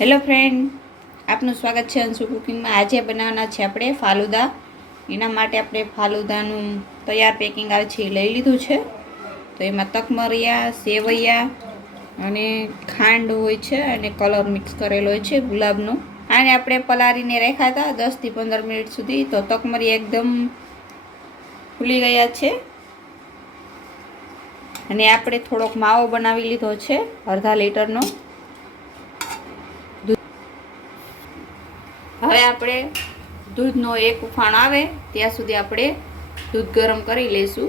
Hello friend, આપનું સ્વાગત છે અંશુ કુકિંગમાં। આજે બનાવવાના છે આપણે ફાલુદા। એના માટે આપણે ફાલુદાનું તૈયાર પેકિંગ આવે છે એ લઈ લીધું છે। તો એમાં તકમરિયા, સેવૈયા અને ખાંડ હોય છે અને કલર મિક્સ કરેલો હોય છે ગુલાબનો। આને આપણે પલાળીને રાખ્યા હતા 10 થી 15 મિનિટ સુધી। તો તકમરિયા એકદમ ફૂલી ગયા છે અને આપણે થોડોક માવો બનાવી લીધો છે અડધા લીટરનો। હવે આપણે દૂધનો એક ઉફાણ આવે ત્યાં સુધી આપણે દૂધ ગરમ કરી લઈશું।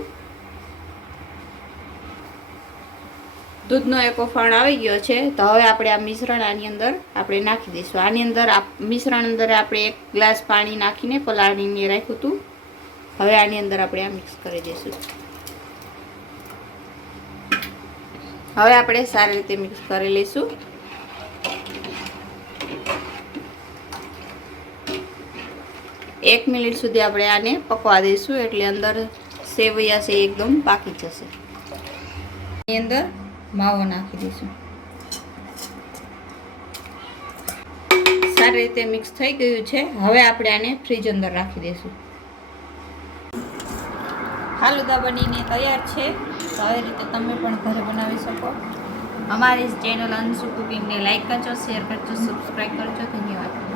દૂધનો એક ઉફાણ આવી ગયો છે તો હવે આપણે આ મિશ્રણ આની અંદર આપણે નાખી દઈશું। આની અંદર મિશ્રણ અંદર આપણે 1 ગ્લાસ પાણી નાખીને પલાળીને રાખ્યું હતું। હવે આની અંદર આપણે આ મિક્સ કરી દઈશું। હવે આપણે સારી રીતે મિક્સ કરી લઈશું। एक मिनिट सुधी આપણે આને પકવા દઈશું એટલે અંદર સેવૈયા છે એકદમ પાકી જશે। એની અંદર માવો નાખી દઈશું। સારી રીતે મિક્સ થઈ ગયું છે। હવે આપણે આને ફ્રીજ અંદર રાખી દઈશું। ફાલુદા બનીને તૈયાર છે। તો આવી રીતે તમે પણ ઘરે બનાવી શકો। અમારી ચેનલ અંશુ કુકિંગને લાઈક કરજો, શેર કરજો, સબસ્ક્રાઈબ કરજો। ધન્યવાદ।